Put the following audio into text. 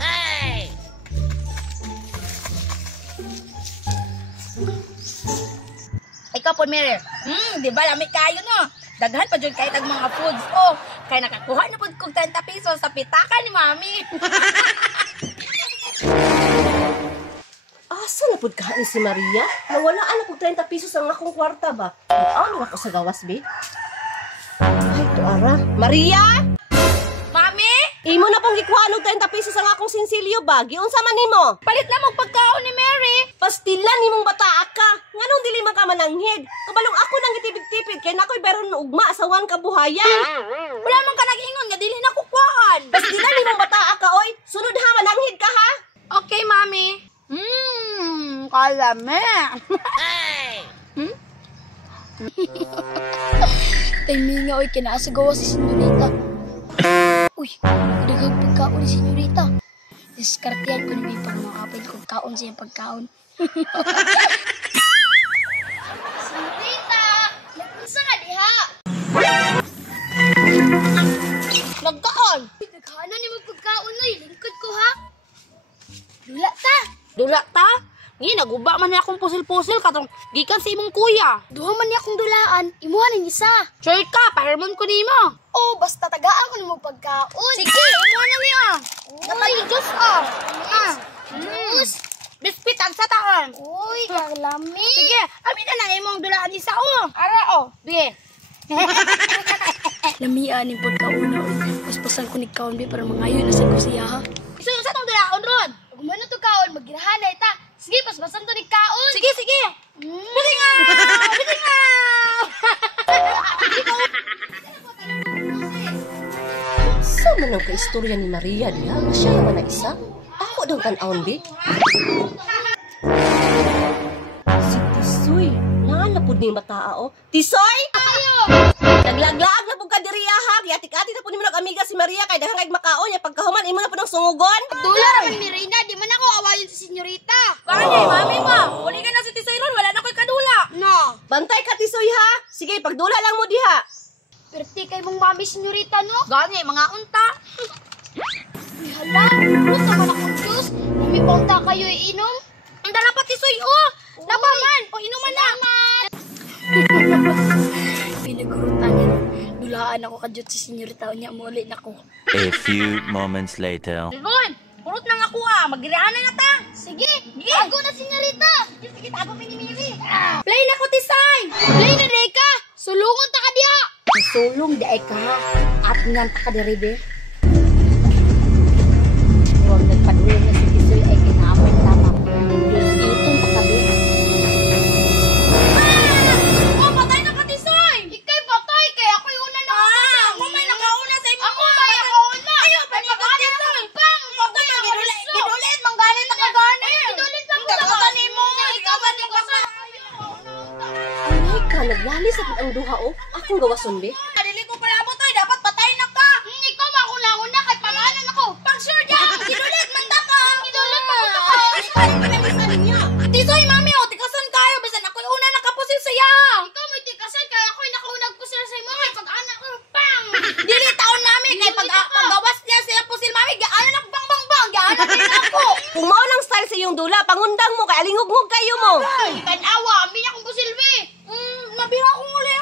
Hey! Ikaw po, Mary. Di ba lamig kayo, no? Daghan pa dyan kahit ang mga foods. Oh, kaya nakakuha na po kong 30 pesos sa pitaka ni Mami. Asa na pud ka ni si Maria? Nawalaan na pud 30 pesos ang akong kwarta ba? Ano ako sa gawas, be? Ay, tuara. Maria! Mami? Imo na pong gikuha og 30 pesos ang akong sinsilyo ba? Giunsa man nimo? Palit na mong pagkaon ni Mary. Pastilan nimong bataa ka. Nganong dili man ka mananghid? Kabalong ako nang gitipid-tipid kay nakoy beron ugma sa wan kabuhayan. Wala man ka nag-ingon nga dili na kukuhaan. Pastilan nimong bataa ka oy. Sunod ha, mananghid ka ha. Okay, Mami. Kalame. Hey! Timinga oy kinasagawa si senyorita. Uy, daghang pagkaon ni senyorita. Diskartehan ko ni may pangmakapit kung kaon siyang pagkaon. Senyorita! Nagpunsa nga diha! Magkaon. Naghanan niyo mo pagkaon oy, lingkod ko ha. Dula ta! Dula ta? Ni naguba man ni akong pusil-pusil katong gikan sa imong kuya. Duha man niya akong dulaan, imuha ni isa. Sure ka, pahirmon ko nimo. Oh, basta tagaan ko ni mo pagkaon. Sige, imuha na niya. Nakay juice ah. Juice? Bispitan sa taon. Uy, karlami. Sige, amin na lang imong dulaan isa oh. Ara oh, biye. Lamian ni pagkaon na. Paspasan ko ni kaon bi para mangayo na sa kusiya ha. Iso sa tong dulaon ron. Kung ano to kaon, magirahanay ta. Sige, paspasan to ni kaon. Sige, sige. Bili nga. Bili nga. Sa man ang kaistorya ni Maria diha, nga siya naman na isa. Ako daw tan-aon, be. Si Tisoy, nangalapod ni bataa o. Tisoy! Naglaglaag na pug ka diri ha. Yatik-ati na po ni mo amiga si Maria kay daghang makaon nya pagkahuman imo na po ng sungugon. Dula raman mi Reina, di man ako awayon si senyorita. Bakit, mami mo? Uli ka na si Tisoy ron, wala na ko'y kadula. No. Bantay ka Tisoy ha. Sige, pagdula lang mo diha. Perti kay mong mami senyorita no. Gani, mga unta. Uy, hala, puta man akong Diyos. May paunta kayo iinom. Ang dala pa Tisoy, oh. Nabaman, o inuman na. Pinagurutan niya. Dulaan ako kadyot si senyorita niya mo ulit na ko. A few moments later. Ron, purot na nga ko ah. Magirianan na ta. Sige, tago na senyorita. Sige, tago minimiri. Play na ko, Tisay. Play na Reka. Sulungon ta ka diha. Sulong di ay ka. At ngan ta ka diri, be. Huwag nagpadulo na si Tisoy ay kinamay tama. Yung itong pakabi. Oh, patay na ka, Tisoy. Ikay patay kay ako yung una na Ako may nakauna sa imo. Ako may nakauna. Ayaw, panigot dito. Patay na, gidulit, manggalit na ka gani. Gidulit lang Ang gagawin mo. Ikaw ba di ka sa... Ay ka, naglali sa ang duha o. Akong gawason, be. Dili ko pala mo to, dapat patay na ka. Ikaw mauna-una kay pangalan ako. Pag sure dyan, gidulit, manda ka. Gidulit pa ko ako. Tisoy, mami, o, tikasan kayo. Bisan ako'y una nakapusil saya. Ikaw may tikasan kaya ako'y nakaunag ko sila sa imo kay pag-anak ko. Pang! Dili taon mami, kay paggawas niya siya pusil, mami, gaano na bang bang bang, gaano din ako. Kung mao lang style sa iyong dula, pangundang mo kay alingog-ngog kayo mo. Tanawa, ambi niya kong busilbi. Mabira akong uli.